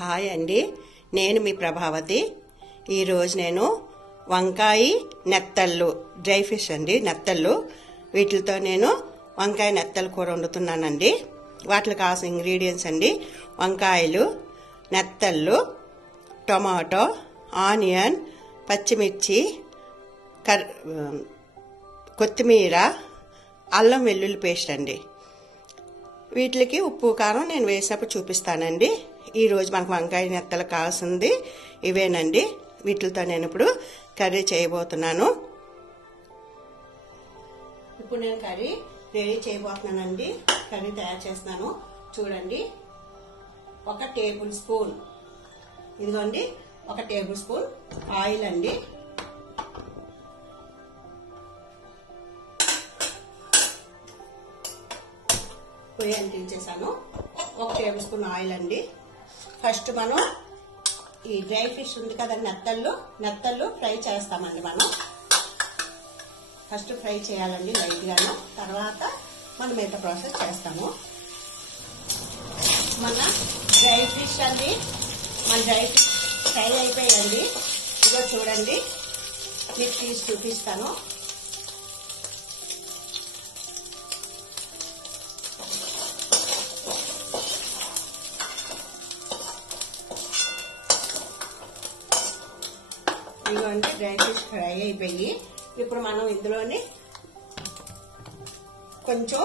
Hi అండి, నేను మీ ప్రభావతి. ఈరోజు నేను వంకాయ నెత్తళ్ళు, డ్రై ఫిష్ అండి, నెత్తళ్ళు. వీటితో నేను వంకాయ నెత్తలు కూర వండుతున్నానండి. వాటికి కావాల్సిన ఇంగ్రీడియంట్స్ అండి: వంకాయలు, నెత్తళ్ళు, టొమాటో, ఆనియన్, పచ్చిమిర్చి, కొత్తిమీర, అల్లం వెల్లుల్లి పేస్ట్ అండి. వీటికి ఉప్పు కారం నేను వేసినప్పుడు చూపిస్తానండి. ఈరోజు మనకు వంకాయ నెత్తలు కావాల్సింది ఇవేనండి. వీటితో నేను ఇప్పుడు కర్రీ చేయబోతున్నాను. ఇప్పుడు నేను కర్రీ రెడీ చేయబోతున్నానండి. కర్రీ తయారు చేస్తున్నాను చూడండి. 1 టేబుల్ స్పూన్, ఇదిగోండి 1 టేబుల్ స్పూన్ ఆయిల్ అండి. పొయ్యి అంటించేసాను. 1 టేబుల్ స్పూన్ ఆయిల్ అండి. ఫస్ట్ మనం ఈ డ్రై ఫిష్ ఉంది కదా, నెత్తళ్ళు ఫ్రై చేస్తామండి. మనం ఫస్ట్ ఫ్రై చేయాలండి లైట్గాను, తర్వాత మనం మిగతా ప్రాసెస్ చేస్తాము. మన డ్రై ఫిష్ ఫ్రై అయిపోయాయండి. ఇదిగో చూడండి, మీకు తీసి చూపిస్తాను. ఇదిగోండి డ్రై ఫిష్ ఫ్రై అయిపోయి, ఇప్పుడు మనం ఇందులోని కొంచెం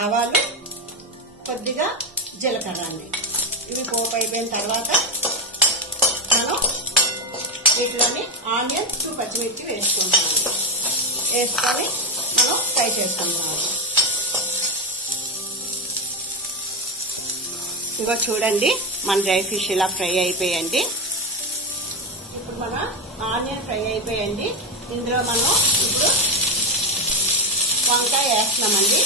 ఆవాలు, కొద్దిగా జీలకర్ర అండి. ఇవి పోపు అయిపోయిన తర్వాత మనం వీటిలోని ఆనియన్, 2 పచ్చిమిర్చి వేసుకుంటాము. వేసుకొని మనం ఫ్రై చేసుకుంటున్నాము. ఇగో చూడండి, మన డ్రై ఫిష్ ఇలా ఫ్రై అయిపోయండి. ఇప్పుడు మన ఆనియన్ ఫ్రై అయిపోయండి. ఇందులో మనం ఇప్పుడు వంకాయ వేస్తున్నామండి.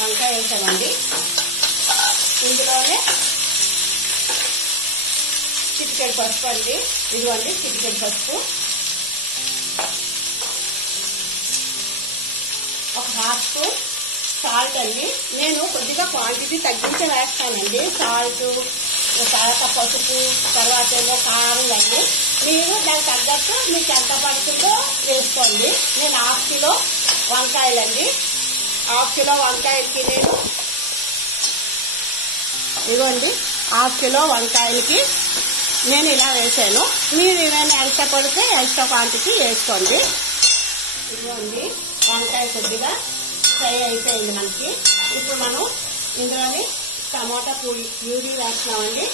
వంకాయ వేసామండి. ఇందులోనే చిటికెడు పసుపు అండి. ఇదిగోండి చిటికెడు పసుపు, 1/2 స్పూన్ సాల్ట్ అండి. నేను కొద్దిగా క్వాంటిటీ తగ్గించి వేస్తానండి. సాల్ట్, తర్వాత పసుపు, తర్వాత ఏమో కారం అండి. మీరు దానికి తగ్గట్టు మీకు ఎంత పడుతుందో వేసుకోండి. నేను 1/2 కిలో వంకాయలండి. 1/2 కిలో వంకాయలకి నేను ఇదిగోండి 1/2 కిలో వంకాయలకి నేను ఇలా వేసాను. మీరు ఏమైనా ఎక్స్ట్రా పడితే ఎక్స్ట్రా క్వాంటిటీ వేసుకోండి. ఇదిగోండి వంకాయ కొద్దిగా ఫ్రై అయిపోయింది మనకి. ఇప్పుడు మనం ఇందులోని టమాటా ప్యూరీ వేస్తున్నామండి.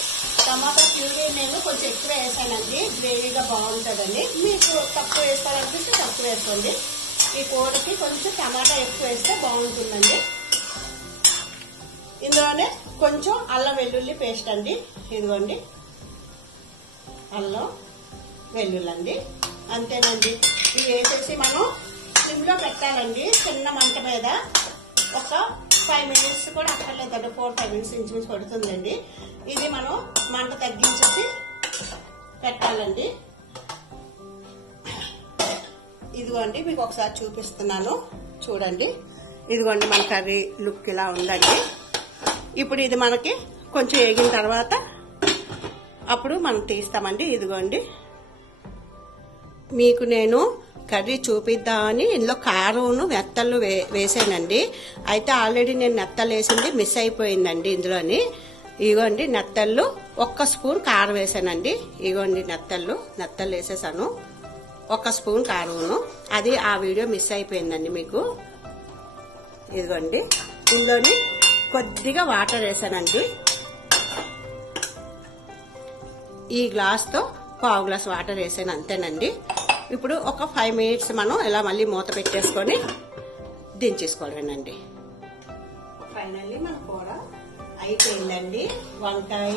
టమాటా ప్యూరీ నేను కొంచెం ఎక్కువ వేసానండి, గ్రేవీగా బాగుంటుందండి. మీకు తక్కువ వేసుకోవాలనిపిస్తే తక్కువ వేసుకోండి. ఈ కూరకి కొంచెం టమాటా ఎక్కువ వేస్తే బాగుంటుందండి. ఇందులోనే కొంచెం అల్లం వెల్లుల్లి పేస్ట్ అండి. ఇదిగోండి అల్లం వెల్లుల్లి అండి. అంతేనండి. ఇవి వేసేసి మనం స్లిమ్లో పెట్టాలండి, చిన్న మంట మీద. ఒక 5 మినిట్స్ కూడా అక్కర్లేదండి, 4-5 మినిట్స్ ఇంచుమించు పడుతుందండి. ఇది మనం మంట తగ్గించేసి పెట్టాలండి. ఇదిగోండి మీకు ఒకసారి చూపిస్తున్నాను చూడండి. ఇదిగోండి మన కర్రీ లుక్ ఇలా ఉందండి. ఇప్పుడు ఇది మనకి కొంచెం వేగిన తర్వాత అప్పుడు మనం తీస్తామండి. ఇదిగోండి మీకు నేను కర్రీ చూపిద్దామని ఇందులో కారంను నెత్తళ్ళు వేసానండి. అయితే ఆల్రెడీ నేను నెత్తళ్ళు వేసింది మిస్ అయిపోయిందండి ఇందులోని. ఇగోండి నెత్తళ్ళు 1 స్పూన్ కారం వేసానండి. ఇగోండి నెత్తళ్ళు వేసేసాను, 1 స్పూన్ కారంను. అది ఆ వీడియో మిస్ అయిపోయిందండి మీకు. ఇదిగోండి ఇందులోని కొద్దిగా వాటర్ వేసానండి. ఈ గ్లాస్తో 1/2 గ్లాస్ వాటర్ వేసాను, అంతేనండి. ఇప్పుడు ఒక 5 మినిట్స్ మనం ఇలా మళ్ళీ మూత పెట్టేసుకొని దించేసుకోవడమేనండి. ఫైనల్లీ మన కూర అయిపోయిందండి. వంకాయ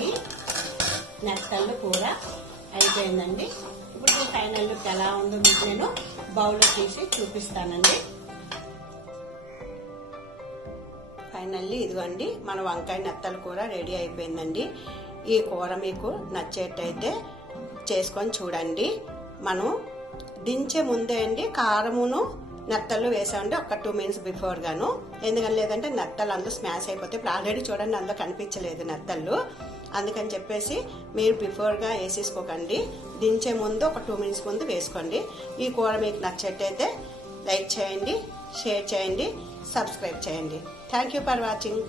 నెత్తళ్ళు కూర అయిపోయిందండి. ఇప్పుడు దీని ఫైనల్ లుక్ ఎలా ఉందో మీకు నేను బౌల్లో తీసి చూపిస్తానండి. ఫైనల్లీ ఇదిగోండి మన వంకాయ నెత్తళ్ళు కూర రెడీ అయిపోయిందండి. ఈ కూర మీకు నచ్చేటైతే చేసుకొని చూడండి. మనం దించే ముందే అండి కారమును నెత్తళ్ళు వేసామంటే ఒక 2 మినిట్స్ బిఫోర్ గాను. ఎందుకని లేదంటే నెత్తళ్ళు అందులో స్మాష్ అయిపోతే, ఇప్పుడు ఆల్రెడీ చూడండి అందులో కనిపించలేదు నెత్తళ్ళు. అందుకని చెప్పేసి మీరు బిఫోర్గా వేసేసుకోకండి. దించే ముందు ఒక 2 మినిట్స్ ముందు వేసుకోండి. ఈ కూర మీకు నచ్చట్టయితే లైక్ చేయండి, షేర్ చేయండి, సబ్స్క్రైబ్ చేయండి. Thank you for watching.